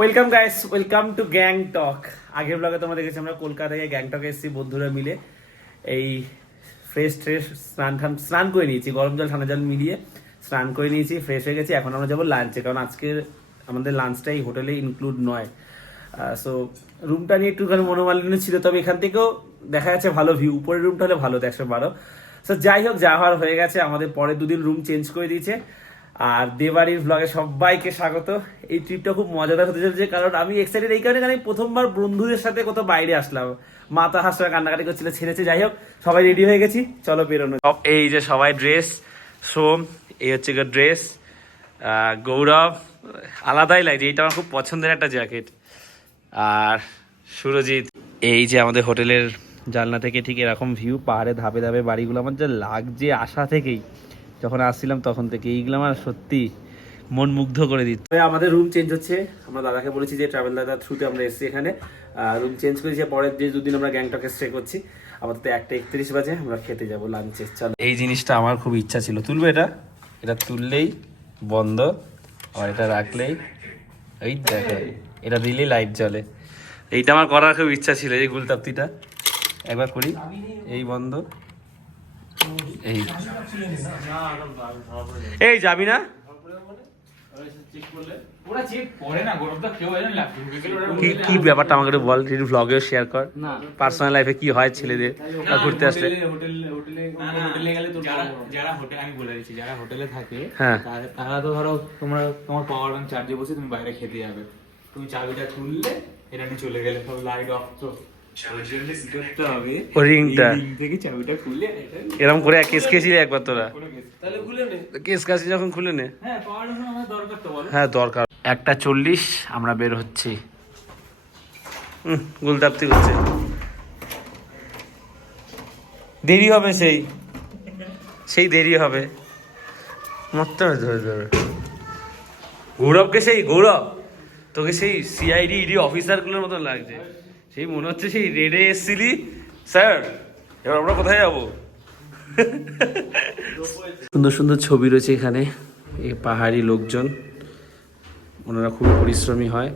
Welcome guys welcome to Gangtok আগের ব্লগে তোমরা দেখেছি, আমরা কলকাতা থেকে গ্যাংটকে এসেছি, বন্ধুরা মিলে। এই ফ্রেশ ট্রেশ স্নান টান স্নান করে নিয়েছি, গরম জল, ঠান্ডা জল মিলিয়ে স্নান করে নিয়েছি ফ্রেশ হয়ে গেছি। এখন আমরা যাব লাঞ্চে কারণ আজকে আমাদের লাঞ্চটাই হোটেলে ইনক্লুড নয়। সো রুমটা নিয়ে একটুখানি মনোমালিন্য ছিল, তবে এখান থেকেও দেখা যাচ্ছে ভালো ভিউ উপরের রুমটা হলে ভালো, একশো বারো। সো যাই হোক, যা হওয়ার হয়ে গেছে। আমাদের পরে দুদিন রুম চেঞ্জ করে দিয়েছে। আর দেবাড়ির ব্লগে সবাইকে স্বাগত। এই ট্রিপটা খুব মজাদার হতে চলেছে, কারণ আমি এক্সাইটেড এই কারণে, কারণ প্রথমবার বন্ধুদের সাথে কোথাও বাইরে আসলাম। মাথা হাসরা কান্নাকাটি করছিল, ছেড়েছে, যাই হোক, সবাই রেডি হয়ে গেছি, চলো বেরোনো এই যে সবাই ড্রেস সোম, এই হচ্ছে ড্রেস গৌরব, আলাদাই লাগছে, এইটা আমার খুব পছন্দের একটা জ্যাকেট আর সুরজিৎ, এই যে আমাদের হোটেলের জানলা থেকে ঠিক এরকম ভিউ পাহাড়ে ধাপে ধাপে বাড়িগুলো, আমার যা লাগছে আশা থেকেই। যখন আসছিলাম তখন থেকে এইগুলো আমার সত্যি মন মুগ্ধ করে দিচ্ছে। আমাদের রুম চেঞ্জ হচ্ছে। আমরা দাদাকে বলেছি যে ট্রাভেল দাদার থ্রুতে আমরা এসেছি এখানে। রুম চেঞ্জ করেছি পরের যে দুদিন আমরা গ্যাংটকে স্টে করছি। আপাতত একটা একত্রিশ বাজে আমরা খেতে যাব লাঞ্চে চলো। এই জিনিসটা আমার খুব ইচ্ছা ছিল। তুলবে এটা? এটা তুললেই বন্ধ আর এটা রাখলেই এই দেখো এটা দিলেই লাইট জ্বলে। এইটা আমার করার খুব ইচ্ছা ছিল এই গুলতাপ্তিটা। একবার করি। এই বন্ধ। এই। এই যাবি না? কি কি ব্যাপারটা আমাকে একটু বল একটু ভ্লগেও শেয়ার কর। পার্সোনাল লাইফে কি হয় ছেলেদের? ঘুরতে আসলে? যারা যারা হোটেল আমি বলে দিচ্ছি যারা হোটেলে থাকে হ্যাঁ। তারা- তো ধরো তোমরা তোমার পাওয়ার ব্যাংক চার্জে বসে তুমি বাইরে খেতে যাবে। তুমি চাবিটা খুললে এটা নিয়ে চলে গেলে সব লাইট অফ করতে হবে রিংটা। থেকে চাবিটা খুলে এরকম করে কেস খেয়েছিলি একবার তোরা। কেস কাছে যখন খুলে নে। হ্যাঁ দরকার হ্যাঁ দরকার। একটা চল্লিশ আমরা বের হচ্ছি। হুম, গুলতাপ্তি হচ্ছে। দেরি হবে সেই। সেই দেরি হবে। ধরে ধরে। গৌরবকে সেই গৌরব। তোকে সেই সিআইডি ইডি অফিসারগুলোর মতো লাগছে। সেই মনে হচ্ছে সেই রেডে এসছিলি। স্যার, এবার আমরা কোথায় যাব? সুন্দর সুন্দর ছবি রয়েছে এখানে, এই পাহাড়ি লোকজন। ওনারা খুবই পরিশ্রমী হয়।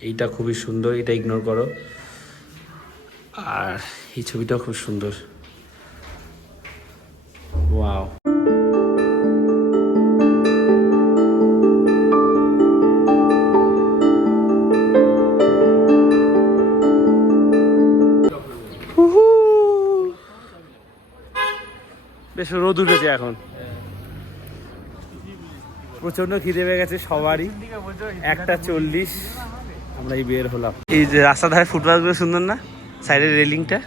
এইটা খুবই সুন্দর, এটা ইগনোর করো। আর এই ছবিটাও খুব সুন্দর। বেশ রোদ উঠেছে এখন। প্রচণ্ড খিদে পেয়ে গেছে সবারই। একটা চল্লিশ আমরা এই বের হলাম। এই যে রাস্তা ধারে ফুটপাথগুলো সুন্দর না? সাইডের রেলিংটা?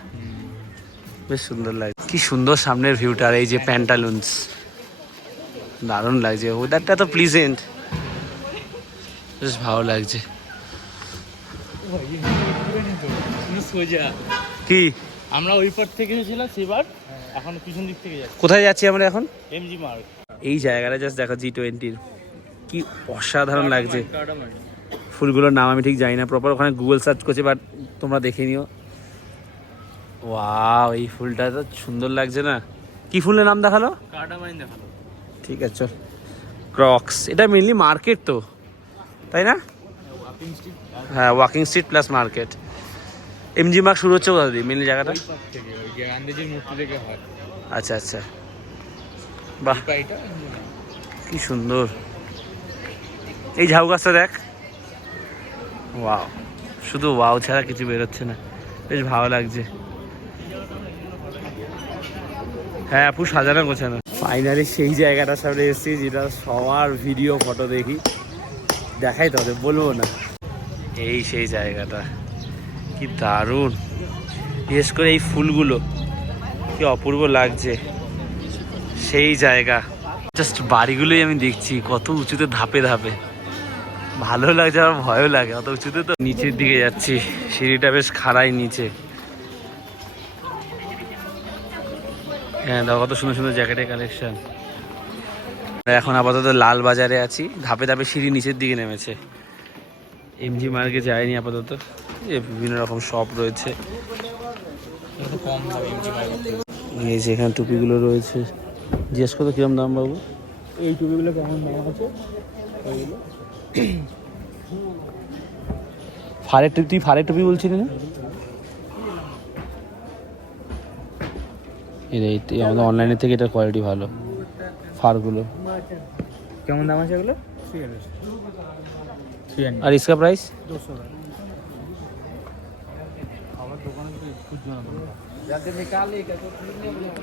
বেশ সুন্দর লাগে। কি সুন্দর সামনের ভিউটা আর এই যে প্যান্টালুন্স দারুণ লাগছে। ওয়েদারটা তো প্লিজেন্ট বেশ ভালো লাগছে। কি? আমরা ওই পর থেকে এসেছিলাম সেবার। এখন পিছন দিক থেকে যাচ্ছি। কোথায় যাচ্ছি আমরা এখন? এমজি মার্ক এই জায়গাটা জাস্ট দেখো জি টোয়েন্টির কি অসাধারণ লাগছে। ফুলগুলোর নাম আমি ঠিক জানি না প্রপার ওখানে গুগল সার্চ করছি বাট তোমরা দেখে নিও। ওয়াও এই ফুলটা তো সুন্দর লাগছে না। কি ফুলের নাম দেখাল? কার্ডামাইন দেখাল। ঠিক আছে চল। ক্রক্স এটা মেনলি মার্কেট তো তাই না? হ্যাঁ walking street plus market MG Marg শুরু হচ্ছে কোথা দিয়ে? মেনলি জায়গাটা? থেকে গান্ধীজির মূর্তি থেকে হয়। আচ্ছা আচ্ছা। বাহ। এটা কি সুন্দর। এই ঝাউ গাছটা দেখ। ওয়াও। শুধু ওয়াও ছাড়া কিছু বেরোচ্ছে না। বেশ ভালো লাগছে। হ্যাঁ আপু সাজানো গোছানো। ফাইনালি সেই জায়গাটার সামনে এসেছি যেটা সবার ভিডিও ফটো দেখি। দেখাই তো বলব না। এই সেই জায়গাটা। কি দারুণ। বিশেষ করে এই ফুলগুলো, কি অপূর্ব লাগছে। সেই জায়গা। জাস্ট বাড়িগুলোই আমি দেখছি, কত উঁচুতে ধাপে ধাপে। ভালো লাগছে আর ভয়ও লাগে, অত উঁচুতে তো নিচের দিকে যাচ্ছি, সিঁড়িটা বেশ খাড়াই নিচে। হ্যাঁ দেখো কত সুন্দর সুন্দর জ্যাকেটের কালেকশন। এখন আপাতত লাল বাজারে আছি, ধাপে ধাপে সিঁড়ি নিচের দিকে নেমেছে। এমজি মার্কে যায়নি আপাতত বিভিন্ন রকম শপ রয়েছে। কম দামে এমজি এই যে এখানে টুপিগুলো রয়েছে। জিজ্ঞেস করো কীরকম দাম বাবু? এই টুপিগুলো কেমন দাম আছে? ফারের টুপি তুই ফারের টুপি বলছিলি না? এই আমাদের অনলাইনের থেকে এটার কোয়ালিটি ভালো ফারগুলো। কেমন দাম আছে এগুলো? আর ইসকা প্রাইস দুশো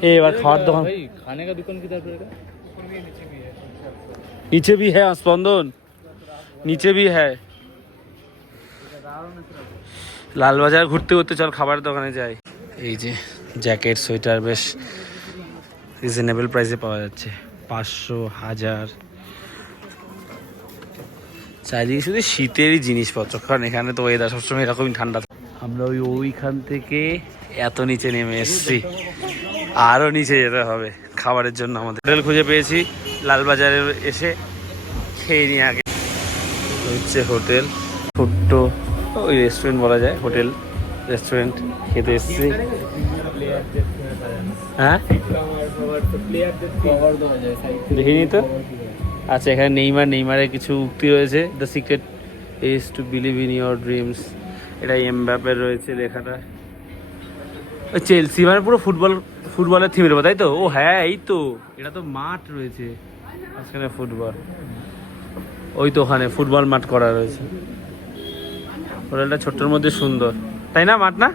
ए बार खाट दुकान खाने का दुकान किधर पड़ेगा नीचे भी है स्पंदन नीचे भी है লালবাজার ঘুরতে ঘুরতে চল খাবার দোকানে যাই এই যে জ্যাকেট সোয়েটার বেশ রিজনেবল প্রাইসে পাওয়া যাচ্ছে পাঁচশো হাজার চারিদিকে শুধু শীতেরই জিনিসপত্র কারণ এখানে তো ওয়েদার সবসময় এরকমই ঠান্ডা থাকে। আমরা ওই ওইখান থেকে এত নিচে নেমে এসেছি। আরও নিচে যেতে হবে খাবারের জন্য আমাদের। হোটেল খুঁজে পেয়েছি, লালবাজারে এসে খেয়ে নিয়ে আগে। হচ্ছে হোটেল, ছোট্ট ওই রেস্টুরেন্ট বলা যায়, হোটেল রেস্টুরেন্ট খেতে এসেছি। হ্যাঁ? দেখিনি তো? আচ্ছা এখানে নেইমার, নেইমারের কিছু উক্তি রয়েছে। The secret is to believe in your dreams এটা এমব্যাপের রয়েছে লেখাটা। ওই চেলসি মানে পুরো ফুটবল ফুটবলের থিমের তাই তো? ও হ্যাঁ এই তো। এটা তো মাঠ রয়েছে, মাঝখানে ফুটবল ওই তো ওখানে ফুটবল মাঠ করা রয়েছে। হোটেলটা ছোট্টর মধ্যে সুন্দর। তাই না, মাঠ না?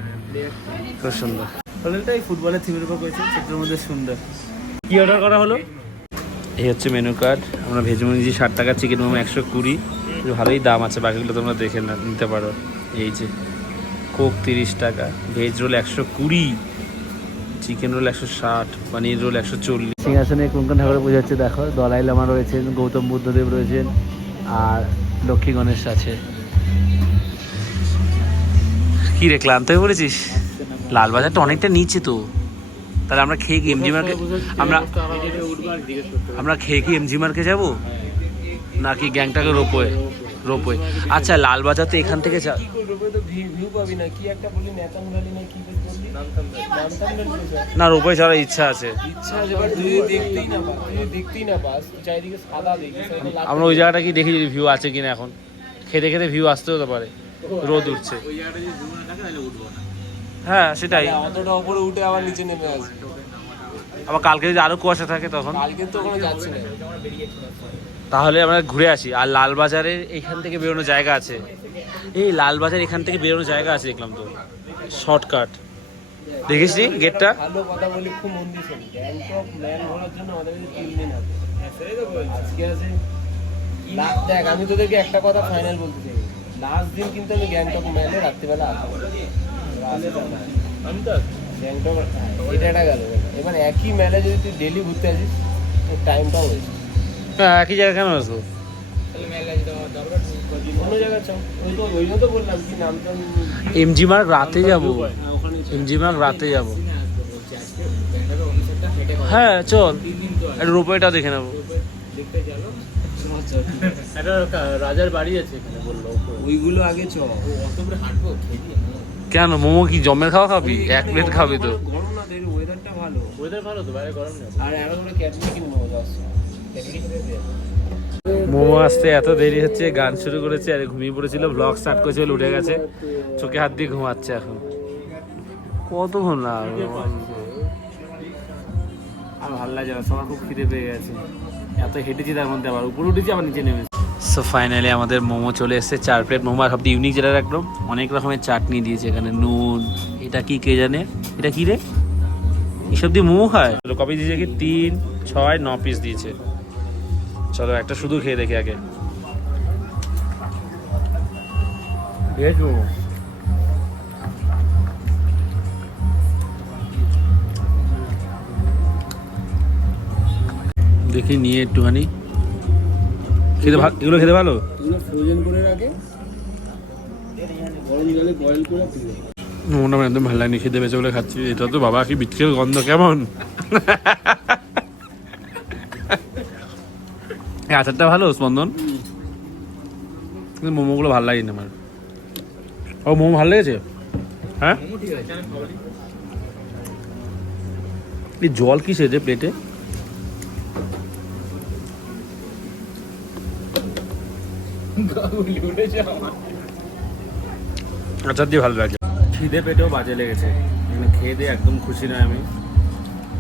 খুব সুন্দর। হোটেলটা এই ফুটবলের থিমের উপর করেছে ছোট্টর মধ্যে সুন্দর। কি অর্ডার করা হলো? এই হচ্ছে মেনু কার্ড আমরা ভেজ ষাট টাকা চিকেন মোমো একশো কুড়ি। ভালোই দাম আছে, বাকিগুলো তোমরা দেখে নিতে পারো। এই যে কোক তিরিশ টাকা ভেজ রোল একশো কুড়ি চিকেন রোল একশো ষাট পনির রোল একশো চল্লিশ। সিংহাসনে কোনখান ঠাকুর পুজো হচ্ছে দেখো দলাই লামা রয়েছেন গৌতম বুদ্ধদেব রয়েছেন আর লক্ষ্মী গণেশ আছে। কি রে ক্লান্ত হয়ে পড়েছিস? লালবাজারটা অনেকটা নিচে তো। তাহলে আমরা খেয়ে কি এমজি মার্কে আমরা আমরা খেয়ে কি এমজি মার্কে যাব? নাকি গ্যাংটাকে রোপওয়ে রোপওয়ে। আচ্ছা লালবাজার তো এখান থেকে যা না। কি একটা বলি নেতাম গালি না কি বললি? নামতাম গালি না রোপওয়ে যাওয়ার ইচ্ছা আছে। আমরা ওই জায়গাটা কি দেখি যদি ভিউ আছে কিনা এখন? খেতে খেতে ভিউ আসতেও তো পারে। রোদ উঠছে। হ্যাঁ সেটাই। অতটা উপরে উঠে আবার নিচে নেমে আসবে। আবার কালকে যদি আরও কুয়াশা থাকে তখন? কালকে তো ওখানে যাচ্ছি না। তাহলে আমরা ঘুরে আসি। আর লালবাজারের এখান থেকে বেরোনো জায়গা আছে। এই লালবাজার এখান থেকে বেরোনো জায়গা আছে দেখলাম তো। শর্টকাট। দেখিস নি গেটটা? ভালো কথা বলি খুব মন দিয়ে শোন। গ্যাংটক ম্যান ঘোরার জন্য আমাদের কাছে তিন দিন আছে। আজকে আছে লাস্ট দেখ আমি তোদেরকে একটা কথা ফাইনাল বলতে চাই। লাস্ট দিন কিন্তু আমি গ্যাংটক ম্যানে রাত্রিবেলা আসব। গ্যাংটক এটা গেল। এবার একই মেলে যদি তুই ডেলি ঘুরতে আসিস তোর টাইমটাও হয়েছে হ্যাঁ, একই জায়গা কেন আসব অন্য জায়গায় চল ওই তো ওই জন্য তো বললাম কি নাম টাম এমজি মার্ক রাতে যাব। এমজি মার্ক রাতে যাব। হ্যাঁ চল। একটা রোপওয়েটা দেখে নেব। রাজার বাড়ি আছে ওইগুলো আগে চ। কেন মোমো কি জমের খাওয়া খাবি? এক প্লেট খাবি তো। গরম না ভালো। ওয়েদার ভালো তো বাইরে গরম নেই। আর এখন ক্যাডমি কিনবো আসছে মোমো আসতে এত দেরি হচ্ছে গান শুরু করেছে আর ঘুমিয়ে পড়েছিল ব্লগ স্টার্ট করেছে বলে উঠে গেছে। চোখে হাত দিয়ে ঘুমাচ্ছে এখন। কতক্ষণ লাগবে আর ভালো লাগছে না সবার খুব খিদে পেয়ে গেছে। এত হেঁটেছি তার মধ্যে আবার উপরে উঠেছি আবার নিচে নেমেছি। সো ফাইনালি আমাদের মোমো চলে এসেছে চার প্লেট মোমো আর সবথেকে ইউনিক যেটা একদম অনেক রকমের চাটনি দিয়েছে এখানে নুন এটা কি কে জানে? এটা কি রে? এসব দিয়ে মোমো খায়? কপি দিয়েছে কি? তিন ছয় ন পিস দিয়েছে। চলো একটা শুধু খেয়ে দেখি আগে। দেখি। নিয়ে একটুখানি। খেতে ভালো এগুলো খেতে ভালো? আমার একদম ভালো লাগনি খেতে বেঁচে বলে খাচ্ছি। এটা তো বাবা কি বিটকেল গন্ধ কেমন? এই আচারটা ভালো, স্পন্দন? কিন্তু মোমোগুলো ভালো লাগেনি আমার। ও, মোমো ভালো লেগেছে? হ্যাঁ? এই জল কিসের রে প্লেটে আচার দিয়ে ভালো লাগছে। খিদে পেটেও বাজে লেগেছে। মানে খেয়ে দিয়ে একদম খুশি নয় আমি।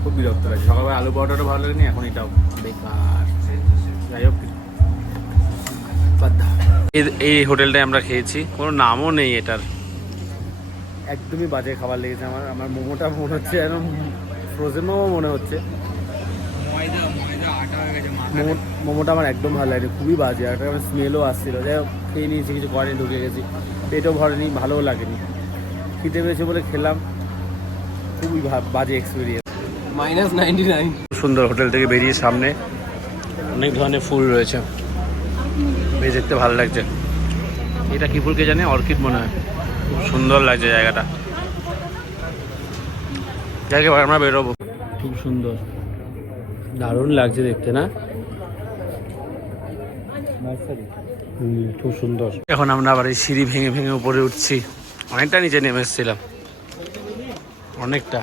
খুব বিরক্ত লাগছে। সকালবেলা আলু পরোটাটা ভালো লাগেনি, এখন এটাও। বেকার। যাই হোক এই- এই হোটেলটায় আমরা খেয়েছি। কোনো নামও নেই এটার। একদমই বাজে খাবার লেগেছে আমার। আমার মোমোটা মনে হচ্ছে যেন ফ্রোজেন মোমো মনে হচ্ছে। ময়দা ময়দা আটা গেছে মোমো মোমোটা আমার একদম ভালো লাগেনি। খুবই বাজে। আর একটা স্মেলও আসছিল। যাই হোক খেয়ে নিয়েছি কিছু করেনি ঢুকে গেছি। পেটও ভরেনি ভালোও লাগেনি। খিদে পেয়েছে বলে খেলাম। খুবই বাজে এক্সপিরিয়েন্স মাইনাস নাইনটি নাইন। সুন্দর হোটেল থেকে বেরিয়ে সামনে। অনেক ধরনের ফুল রয়েছে। বেশ দেখতে ভালো লাগছে। এটা কি ফুলকে জানে? অর্কিড মনে হয়। খুব সুন্দর লাগছে জায়গাটা। জায়গা আমরা বেরোবো। খুব সুন্দর। দারুণ লাগছে দেখতে না? খুব সুন্দর। এখন আমরা আবার এই সিঁড়ি ভেঙে ভেঙে উপরে উঠছি। অনেকটা নিচে নেমে এসেছিলাম। অনেকটা।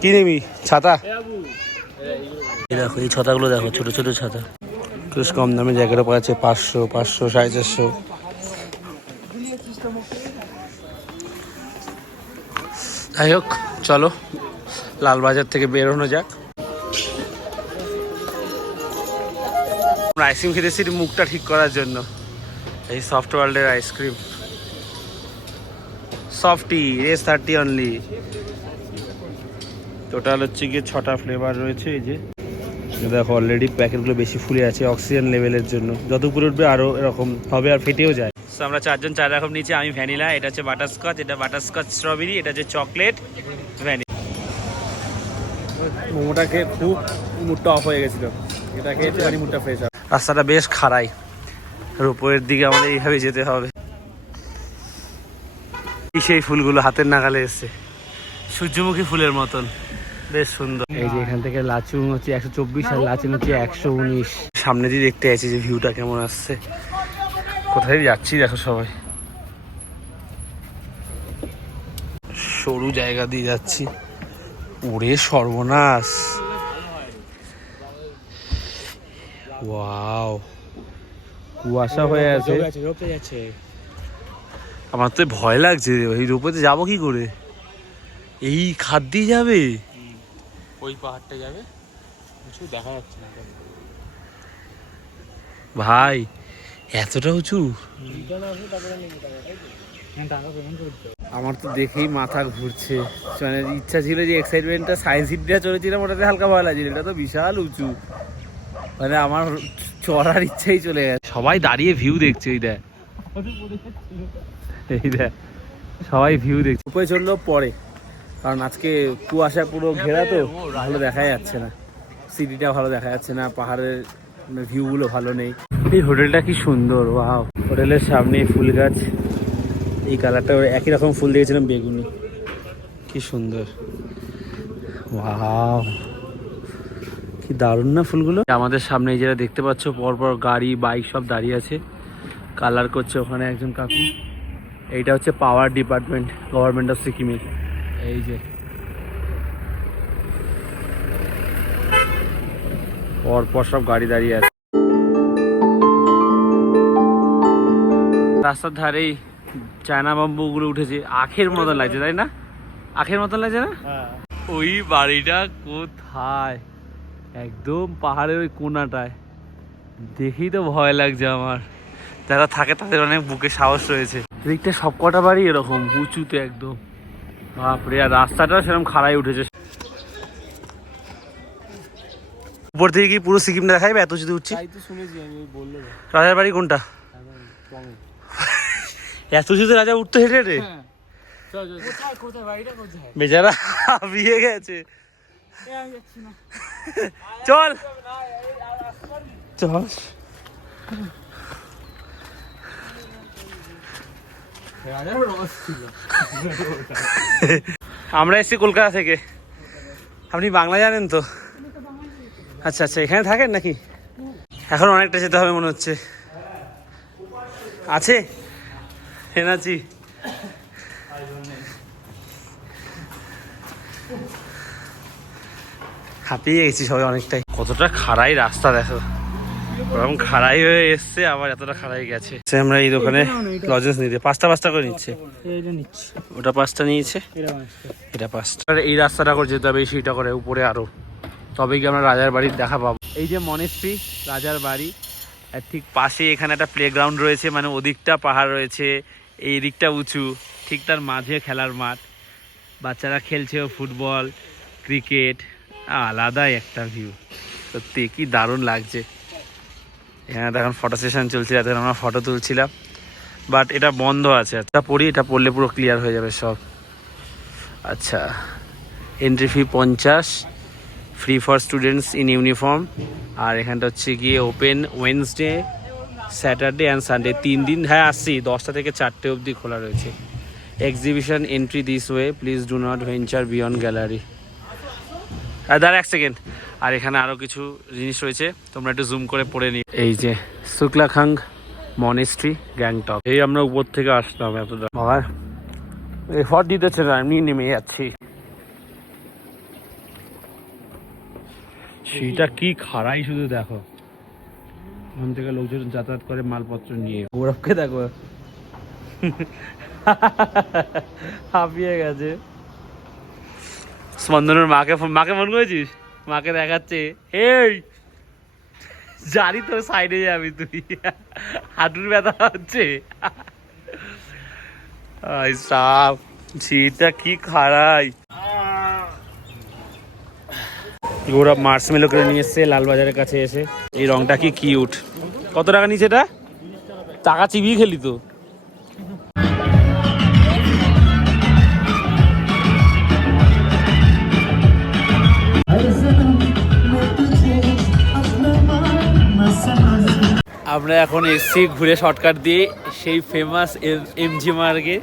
কি নিবি? ছাতা? দেখো, এই ছাতাগুলো দেখো, ছোট ছোট ছাতা। বেশ কম দামে জায়গাটা পাচ্ছে পাঁচশো পাঁচশো, সাড়ে চারশো। যাই হোক, চলো, লালবাজার থেকে বেরোনো যাক। আইসক্রিম খেতেছি মুখটা ঠিক করার জন্য। এই সফট ওয়ার্ল্ডের ice cream. Softy, S thirty only total হচ্ছে গিয়ে ছটা ফ্লেভার রয়েছে এই যে। দেখো অলরেডি প্যাকেটগুলো বেশি ফুলে আছে অক্সিজেন লেভেলের জন্য। যত উপরে উঠবে আরও এরকম হবে আর ফেটেও যায়। তো আমরা চারজন চার রকম নিচে আমি ভ্যানিলা এটা হচ্ছে বাটারস্কচ এটা বাটারস্কচ স্ট্রবেরি এটা হচ্ছে চকলেট ভ্যানিলা মোমোটা খেয়ে খুব মুডটা অফ হয়ে গেছিল। এটা খেয়ে একটুখানি মুডটা ফ্রেশ হয় রাস্তাটা বেশ খারাই আর উপরের দিকে আমাদের এইভাবে যেতে হবে। সেই ফুলগুলো হাতের নাগালে এসছে। সূর্যমুখী ফুলের মতন। বেশ সুন্দর। এই যে এখান থেকে লাচুং হচ্ছে একশো চব্বিশ আর লাচুং হচ্ছে একশো উনিশ। সামনে দিয়ে দেখতে আছি যে ভিউটা কেমন আসছে। কোথায় যাচ্ছি দেখো সবাই। সরু জায়গা দিয়ে যাচ্ছি। ওরে সর্বনাশ। ওয়াও। কুয়াশা হয়ে আছে। আমার তো ভয় লাগছে। ওই রোপেতে যাব কি করে? এই খাদ দিয়ে যাবে? ওই পাহাড়টা যাবে। কিছু দেখা যাচ্ছে না। ভাই এতটা উঁচু? আমার তো দেখেই মাথা ঘুরছে। মানে ইচ্ছা ছিল যে এক্সাইটমেন্টটা সায়েন্স সিটিটা চলেছিলাম ওটাতে হালকা ভয় লাগছিল। এটা তো বিশাল উঁচু। মানে আমার চড়ার ইচ্ছাই চলে গেছে। সবাই দাঁড়িয়ে ভিউ দেখছে এই দেখ। এই দেখ সবাই ভিউ দেখছে। উপরে চলল পরে কারণ আজকে কুয়াশা পুরো ঘেরা তো, ভালো দেখা যাচ্ছে না। সিটিটা ভালো দেখা যাচ্ছে না, পাহাড়ের ভিউগুলো ভালো নেই। এই হোটেলটা কি সুন্দর, ওয়াও। হোটেলের সামনে ফুল গাছ। এই কালারটা একই রকম ফুল দিয়েছিলাম, বেগুনি। কি সুন্দর। ওয়াও। কি দারুণ না ফুলগুলো। আমাদের সামনে যেটা দেখতে পাচ্ছ, পরপর গাড়ি, বাইক সব দাঁড়িয়ে আছে। কালার করছে ওখানে একজন কাকু। এইটা হচ্ছে পাওয়ার ডিপার্টমেন্ট গভর্নমেন্ট অফ সিকিমের এই যে। পরপর সব গাড়ি দাঁড়িয়ে আছে। রাস্তার ধারেই চায়না বাম্বু বাম্বুগুলো উঠেছে। আখের মতন লাগছে তাই না? আখের মতন লাগছে না? ওই বাড়িটা কোথায়? একদম পাহাড়ের ওই কোনাটায়। দেখেই তো ভয় লাগছে আমার। যারা থাকে তাদের অনেক বুকে সাহস রয়েছে। এদিকটা সব কটা বাড়ি এরকম উঁচুতে একদম। বাপরে আর রাস্তাটা সেরকম খাড়াই উঠেছে। উপর থেকে কি পুরো সিকিমটা দেখাইবে? এত যদি উঠছি। রাজার বাড়ি কোনটা? এত যদি রাজা উঠতো হেঁটে কোথায় বেচারা বিয়ে গেছে। চল। চল রাজার রস ছিল আমরা এসেছি কলকাতা থেকে। আপনি বাংলা জানেন তো? আচ্ছা আচ্ছা এখানে থাকেন নাকি? এখন অনেকটা যেতে হবে মনে হচ্ছে। আছে? এনার্জি হাঁপিয়ে গেছি সবাই অনেকটাই। কতটা খাড়াই রাস্তা দেখো। ওরকম খাড়াই হয়ে এসছে আবার এতটা খাড়াই গেছে। আমরা এই দোকানে লজেন্স নিতে পাঁচটা পাঁচটা করে নিচ্ছে। ওটা পাঁচটা নিয়েছে? এটা পাঁচটা। এই রাস্তাটা করে যেতে হবে করে উপরে আরও। তবে কি আমরা রাজার বাড়ির দেখা পাবো। এই যে মনেস্ট্রি রাজার বাড়ি। আর ঠিক পাশে এখানে একটা প্লেগ্রাউন্ড রয়েছে মানে ওদিকটা পাহাড় রয়েছে এই দিকটা উঁচু। ঠিক তার মাঝে খেলার মাঠ। বাচ্চারা খেলছেও ফুটবল ক্রিকেট আলাদাই একটা ভিউ সত্যি কি দারুণ লাগছে। এখানে তো এখন ফটো সেশন চলছে যাতে আমরা ফটো তুলছিলাম। বাট এটা বন্ধ আছে, এটা পড়ি, এটা পড়লে পুরো ক্লিয়ার হয়ে যাবে সব। আচ্ছা এন্ট্রি ফি পঞ্চাশ free for students in uniform আর এখানটা হচ্ছে গিয়ে open Wednesday Saturday and Sunday তিন দিন হ্যাঁ আসছি, দশটা থেকে চারটে অবধি খোলা রয়েছে। Exhibition entry this way please do not venture beyond gallery দাঁড়া, এক সেকেন্ড আর এখানে আরও কিছু জিনিস রয়েছে। তোমরা একটু জুম করে পড়ে নি এই যে শুক্লাখাং মনেস্ট্রি গ্যাংটক এই আমরা উপর থেকে আসলাম এতটা। বাবা এফর্ট দিতেছে না, এমনি নেমে যাচ্ছি। সেটা কি খাড়াই শুধু দেখো। ওখান থেকে লোকজন যাতায়াত করে মালপত্র নিয়ে। গৌরবকে দেখো। হাঁপিয়ে গেছে। স্পন্দনের মাকে মাকে ফোন করেছিস? মাকে দেখাচ্ছে এই জানি তোর সাইডে যাবি তুই। হাঁটুর ব্যথা হচ্ছে। সাপ কি খাড়াই গৌরব মার্সমেলো করে নিয়ে এসছে লালবাজারের কাছে এসে। এই রংটা কি কিউট কত টাকা নিচ্ছে এটা? টাকা চিবিয়ে খেলি তো। আমরা এখন এসছি ঘুরে শর্টকাট দিয়ে সেই ফেমাস এমজি মার্গে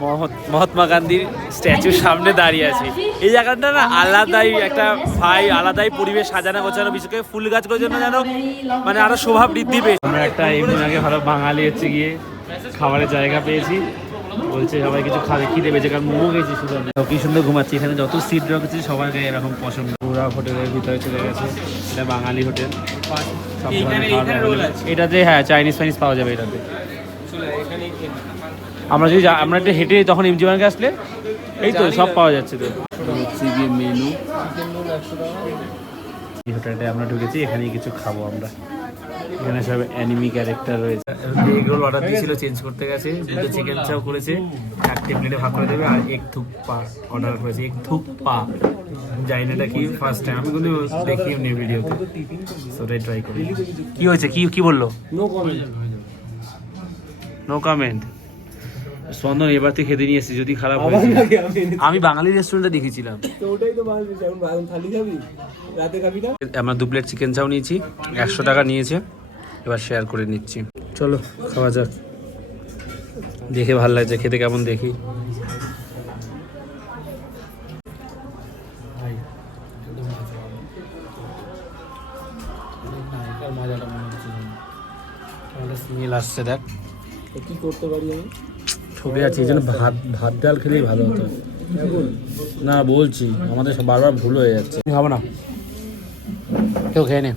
মহৎ- মহাত্মা গান্ধীর স্ট্যাচুর সামনে দাঁড়িয়ে আছি। এই জায়গাটা না আলাদাই একটা ভাই আলাদাই পরিবেশ সাজানো গোছানো বিশেষ করে ফুল গাছগুলোর জন্য যেন মানে আরও শোভা বৃদ্ধি পেয়েছে। আমরা একটা এমনি আগে ভালো বাঙালি হচ্ছে গিয়ে খাবারের জায়গা পেয়েছি। বলছে সবাই কিছু খাবে খিদে পেয়েছে কারণ মোমো গেছি শুধু। কি সুন্দর ঘুমাচ্ছি এখানে যত সিট রেখেছি সবাইকে এরকম পছন্দ। পুরা হোটেলের ভিতরে চলে গেছে। এটা বাঙালি হোটেল। সব ধরনের এটাতে হ্যাঁ চাইনিজ ফাইনিজ পাওয়া যাবে এটাতে। আমরা যদি আমরা একটু হেঁটে তখন এমজি মার্কে আসলে এই তো সব পাওয়া যাচ্ছে তো। হচ্ছে গিয়ে মেনু এই হোটেলটা আমরা ঢুকেছি এখানেই কিছু খাব আমরা। এখানে সব অ্যানিমি ক্যারেক্টার রয়েছে। এগ রোল অর্ডার দিয়েছিল চেঞ্জ করতে গেছে দুটো চিকেন চাও করেছে। চারটে প্লেটে ভাগ করে দেবে আর এক থুপ্পা অর্ডার করেছে। এক থুপ্পা জানি না এটা কি ফার্স্ট টাইম আমি কিন্তু দেখি নি ভিডিওতে সো ওটাই ট্রাই করি। কি হয়েছে? কি কি বলল? নো কমেন্ট নো কমেন্ট স্পন্দন এবার থেকে খেতে নিয়ে এসেছি যদি খারাপ হয়েছে আমি বাঙালি রেস্টুরেন্টে দেখেছিলাম। তো তো আমরা দু প্লেট চিকেন চাও নিয়েছি একশো টাকা নিয়েছে। এবার শেয়ার করে নিচ্ছি। চলো খাওয়া যাক। দেখে ভালো লাগছে খেতে কেমন দেখি। আসছে দেখ। তো কি করতে পারি আমি? ঠকে আছি এই জন্য ভাত ভাত ডাল খেলেই ভালো হতো। না বলছি আমাদের সব বারবার ভুল হয়ে যাচ্ছে। খাব না। কেউ খেয়ে নে।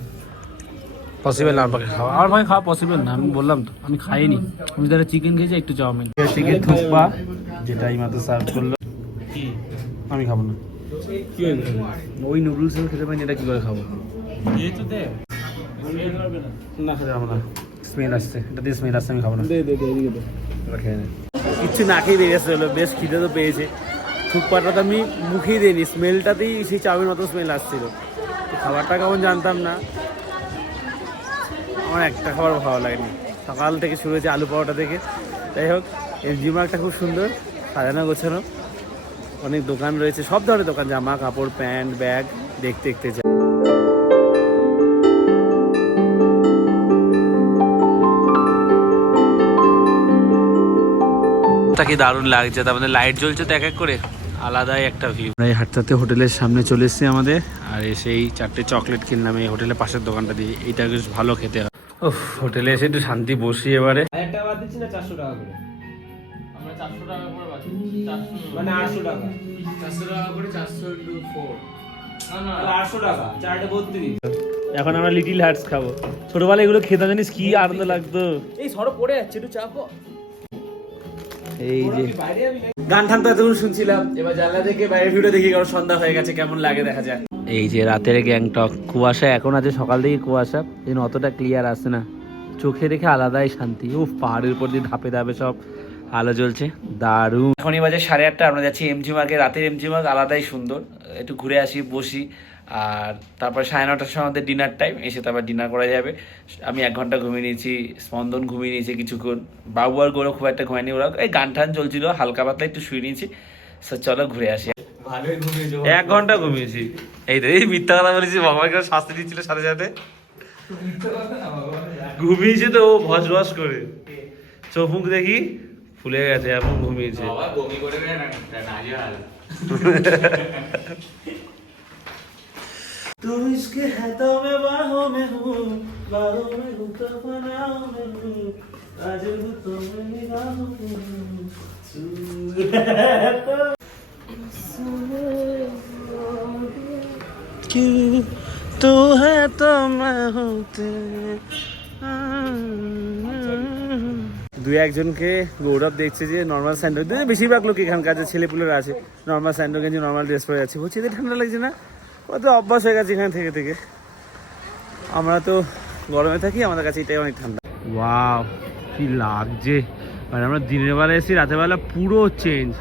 পসিবল না আমাকে খাওয়া। আমার পক্ষে খাওয়া পসিবল না আমি বললাম তো আমি খাইনি। আমি তাহলে চিকেন খেয়েছি একটু চাউমিন। চিকেন থুপ্পা যেটা এই মাত্র সার্ভ করল। আমি খাব না। ওই নুডলস খেতে পাইনি এটা কি করে খাব? এই তো না খেতে পারব না। স্মেল আসছে এটা দিয়ে স্মেল আসছে আমি খাব না। কিচ্ছু না খেয়ে বেরিয়ে আসতে হলো বেশ খিদে তো পেয়েছে। থুকপাটা তো আমি মুখেই দিইনি স্মেলটাতেই সেই চাউমিন মতো স্মেল আসছিল। খাবারটা কেমন জানতাম না। আমার একটা খাবার ভালো লাগেনি। সকাল থেকে শুরু হয়েছে আলু পরোটা থেকে যাই হোক এই জিমার্কটা খুব সুন্দর সাজানো গোছানো। অনেক দোকান রয়েছে সব ধরনের দোকান জামা কাপড় প্যান্ট ব্যাগ দেখতে দেখতে যা। টা কি দারুণ লাগছে তার মধ্যে লাইট জ্বলছে তো এক এক করে আলাদাই একটা ভিউ আমরা এই হাটটাতে হোটেলের সামনে চলে এসেছি আমাদের আর এসে এই চারটে চকলেট কিনলাম এই হোটেলের পাশের দোকানটা দিয়ে এইটা বেশ ভালো খেতে হয়। উফ হোটেলে এসে একটু শান্তি বসি এবারে। হাজার টাকা দিচ্ছি না চারশো টাকা করে? আমরা চারশো টাকা করে বাঁচি মানে আটশো টাকা। চারশো টাকা করে চারশো ইন্টু ফোর না না। আটশো টাকা চারটে বত্রিশ। এখন আমরা লিটিল হার্টস খাব। ছোটবেলায় এগুলো খেতাম জানিস কি আনন্দ লাগতো। এই সরো পড়ে যাচ্ছে একটু চাপো। এই যে। গান টান তো এতক্ষণ শুনছিলাম। এবার জানলা থেকে বাইরের ভিডিও দেখি কারণ সন্ধ্যা হয়ে গেছে কেমন লাগে দেখা যায় এই যে রাতের গ্যাংটক। কুয়াশা এখন আছে সকাল থেকে কুয়াশা। যেন অতটা ক্লিয়ার আসে না। চোখে দেখে আলাদাই শান্তি। উফ পাহাড়ের উপর দিয়ে ধাপে ধাপে সব আলো জ্বলছে। দারুণ। এখন এই বাজে সাড়ে আটটা আমরা যাচ্ছি এমজি মার্গে রাতের এমজি মার্গ আলাদাই সুন্দর। একটু ঘুরে আসি বসি। আর তারপর সাড়ে নটার সময় আমাদের ডিনার টাইম এসে তারপর ডিনার করা যাবে। আমি এক ঘণ্টা ঘুমিয়ে নিয়েছি স্পন্দন ঘুমিয়ে নিয়েছি কিছুক্ষণ। বাবু আর গৌরব খুব একটা ঘুমায়নি ওরা এই গান টান চলছিল হালকা পাতলা একটু শুয়ে নিয়েছি। So, চলো ঘুরে আসি। এক ঘন্টা ঘুমিয়েছি এই তো এই মিথ্যা কথা বলেছি ভগবানকে শাস্তি দিচ্ছিল সাথে সাথে ঘুমিয়েছে তো ও ভস ভস করে চোখ মুখ দেখি ফুলে গেছে এমন ঘুমিয়েছে বাবা বমি করে না নাজেহাল तू इसके हाथों में बाहों में हूँ बाहों में हूँ तमन्नाओं में हूँ आज हूँ तो मैं निगाहों में हूँ क्यों तू है तो मैं हूँ तेरे দুই একজনকে গৌরব দেখছে যে নর্মাল স্যান্ডো বেশিরভাগ লোক এখানকার যে ছেলেপুলেরা আছে নর্মাল স্যান্ডো গেঞ্জি নর্মাল ড্রেস পরে যাচ্ছে বলছি এদের ঠান্ডা লাগছে না ও তো অভ্যাস হয়ে গেছে এখানে থেকে থেকে আমরা তো গরমে থাকি আমাদের কাছে এটাই অনেক ঠান্ডা ওয়াও কি লাগছে মানে আমরা দিনের বেলা এসেছি রাতের বেলা পুরো চেঞ্জ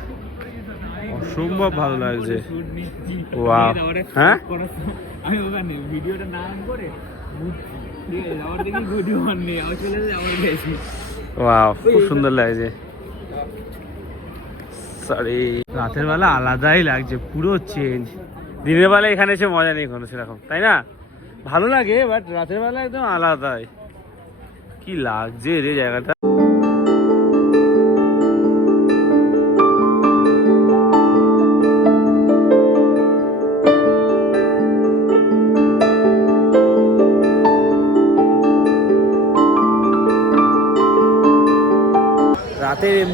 অসম্ভব ভালো লাগছে হ্যাঁ? আমি ওখানে ভিডিওটা না করে ওয়াও খুব সুন্দর লাগছে। সরি রাতের বেলা আলাদাই লাগছে পুরো চেঞ্জ দিনের বেলা এখানে এসে মজা নেই কোনো সেরকম তাই না? ভালো লাগে বাট রাতের বেলা একদম আলাদাই। কি লাগছে রে জায়গাটা?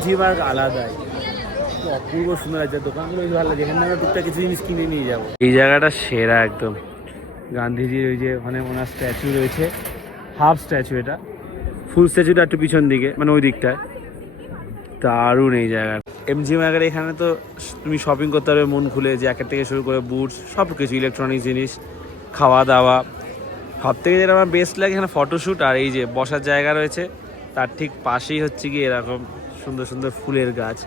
এমজি আলাদাই। অপূর্ব সুন্দর আছে দোকানগুলো বেশ ভালো এখানে আমরা টুকটাক কিছু জিনিস কিনে নিয়ে যাব। এই জায়গাটা সেরা একদম। গান্ধীজির ওই যে ওখানে ওনার স্ট্যাচু রয়েছে। হাফ স্ট্যাচু এটা। ফুল স্ট্যাচুটা একটু পিছন দিকে মানে ওই দিকটায়। দারুণ এই জায়গাটা এমজি মার্গের এখানে তো তুমি শপিং করতে পারবে, মন খুলে জ্যাকেট থেকে শুরু করে বুটস সব কিছু ইলেকট্রনিক জিনিস খাওয়া দাওয়া সব থেকে যেটা আমার বেস্ট লাগে এখানে ফটোশ্যুট আর এই যে বসার জায়গা রয়েছে, তার ঠিক পাশেই হচ্ছে কি এরকম সুন্দর সুন্দর ফুলের গাছ।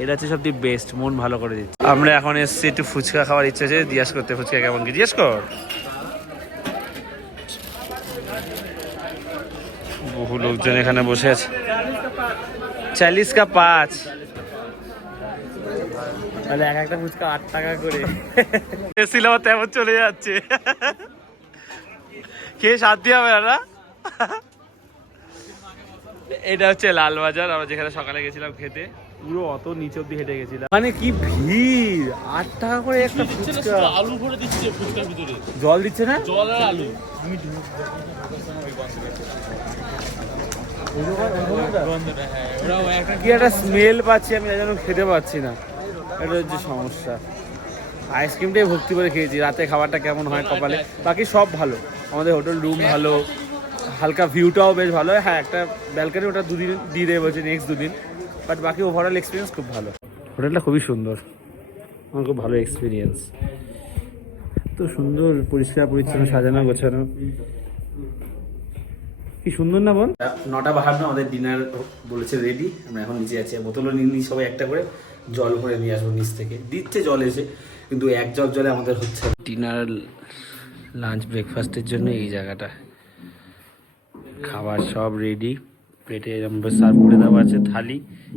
এটা হচ্ছে সবথেকে বেস্ট মন ভালো করে দিচ্ছে আমরা এখন এসেছি একটু ফুচকা খাওয়ার ইচ্ছে আছে, জিজ্ঞাসা করতে ফুচকা কেমন কি, জিজ্ঞেস কর। বহু লোকজন এখানে বসে আছে। চালিশ কা পাঁচ। তাহলে এক একটা ফুচকা আট টাকা করে। এসেছিলাম তেমন চলে যাচ্ছে। খেয়ে শান্তি হবে না? এটা হচ্ছে লালবাজার আমরা যেখানে সকালে গেছিলাম খেতে। পুরো অত নিচে অব্দি হেঁটে গেছিলাম। মানে কি ভিড়? আট টাকা করে একটা ফুচকা। আলু ভরে দিচ্ছে ফুচকার ভিতরে। জল দিচ্ছে না? জল আর আলু। কি একটা স্মেল পাচ্ছি আমি যেন খেতে পাচ্ছি না। এটা হচ্ছে সমস্যা। আইসক্রিমটাই ভর্তি করে খেয়েছি। রাতে খাবারটা কেমন হয় কপালে? বাকি সব ভালো। আমাদের হোটেল রুম ভালো। হালকা ভিউটাও বেশ ভালো হ্যাঁ। একটা ব্যালকানি ওটা দুদিন দিয়ে দেবে বলছে নেক্সট দুদিন। বাট বাকি ওভারঅল এক্সপিরিয়েন্স খুব ভালো। হোটেলটা খুবই সুন্দর। আমার খুব ভালো এক্সপিরিয়েন্স তো সুন্দর পরিষ্কার পরিচ্ছন্ন সাজানো গোছানো। কি সুন্দর না বল? নটা বাহান্ন আমাদের ডিনার বলেছে রেডি আমরা এখন নিচে আছি। বোতলও নিয়ে নিই সবাই একটা করে। জল ভরে নিয়ে আসব নিচ থেকে। দিচ্ছে জল এসে কিন্তু এক জগ জলে আমাদের হচ্ছে ডিনার লাঞ্চ ব্রেকফাস্টের জন্য এই জায়গাটা। খাবার সব রেডি প্লেটে এরকম সার্ভ করে দেওয়া আছে থালি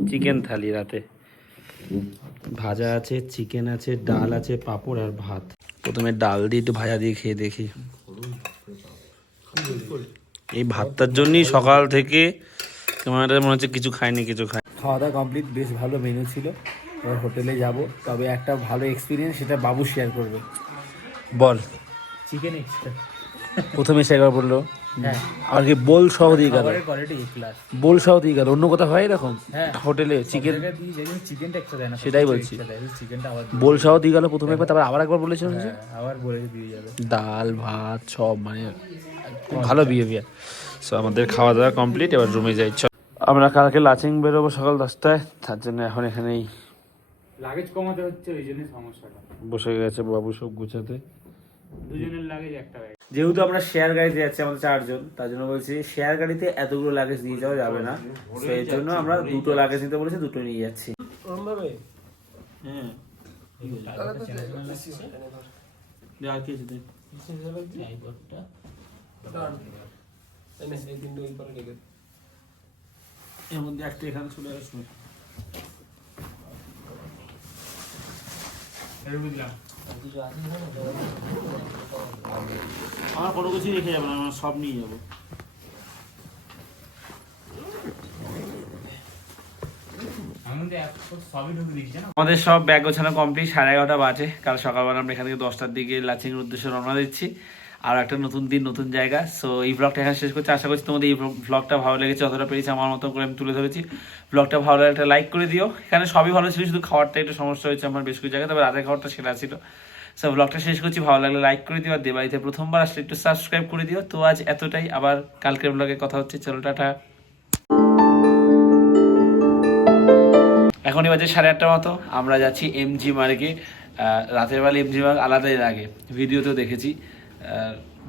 চিকেন থালি রাতে। ভাজা আছে চিকেন আছে ডাল আছে পাঁপড় আর ভাত। প্রথমে ডাল দিয়ে একটু ভাজা দিয়ে খেয়ে দেখি। এই ভাতটার জন্যই সকাল থেকে তোমার মনে হচ্ছে কিছু খাইনি কিছু খায় খাওয়া দাওয়া কমপ্লিট বেশ ভালো মেনু ছিল। এবার হোটেলে যাব। তবে একটা ভালো এক্সপিরিয়েন্স সেটা বাবু শেয়ার করবে। বল। চিকেন এক্সট্রা প্রথমে শেয়ার বলল হ্যাঁ। আর কি বোল সহ দিয়ে গেল। বোল সহ দিয়ে গেল। অন্য কোথাও হয় এরকম? হ্যাঁ। হোটেলে চিকেন সেটাই বলছি। বোল সহ দিয়ে গেল প্রথমে একবার তারপর আবার একবার বলেছিলাম যে হ্যাঁ, আবার বলে দিয়ে যাবে। ডাল ভাত সব মানে ভালো বিহেভিয়ার সো আমাদের খাওয়া দাওয়া কমপ্লিট এবার রুমে যাই। আমরা কালকে লাচিং বেরোবো সকাল দশটায় তার জন্য এখন এখানেই লাগেজ কমাতে হচ্ছে ওই জন্যই সমস্যাটা। বসে গেছে বাবু সব গুছাতে। দুজনের লাগেজ একটা যেহেতু আমরা শেয়ার গাড়িতে যাচ্ছি আমাদের চারজন তার জন্য বলছি শেয়ার গাড়িতে এতগুলো লাগেজ নিয়ে যাওয়া যাবে না। তো এর জন্য আমরা দুটো লাগেজ নিতে বলেছি দুটো নিয়ে যাচ্ছি। হ্যাঁ। এর মধ্যে একটা এখানে চলে আসবে। আমার কোনো কিছুই রেখে যাবে না আমার সব নিয়ে যাব। আমাদের সব ব্যাগ গোছানো কমপ্লিট সাড়ে এগারোটা বাজে। কাল সকালবেলা আমরা এখান থেকে দশটার দিকে লাচিং এর উদ্দেশ্যে রওনা দিচ্ছি। আর একটা নতুন দিন, নতুন জায়গা। সো এই ব্লগটা এখানে শেষ করছি। আশা করছি তোমাদের এই ব্লগটা ভালো লেগেছে। যতটা পেরেছি আমার মতো করে আমি তুলে ধরেছি। ব্লগটা ভালো লাগলে একটা লাইক করে দিও। এখানে সবই ভালো ছিল, শুধু খাবারটা একটু সমস্যা হয়েছে আমার বেশ কিছু জায়গায়, তবে রাতের খাবারটা সেরা ছিল। সো ব্লগটা শেষ করছি। ভালো লাগলে লাইক করে দিও। আর দেবাড়িতে প্রথমবার আসলে একটু সাবস্ক্রাইব করে দিও। তো আজ এতটাই। আবার কালকের ব্লগে কথা হচ্ছে। চলো, টাটা। এখনই বাজে সাড়ে আটটার মতো। আমরা যাচ্ছি এমজি মার্গে রাতের বেলা এমজি মার্গ আলাদাই লাগে। ভিডিওতেও দেখেছি।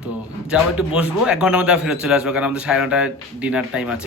তো যাব একটু বসবো, এক ঘণ্টার মধ্যে ফেরত চলে আসব, কারণ আমাদের সাড়ে নটায় ডিনার টাইম আছে।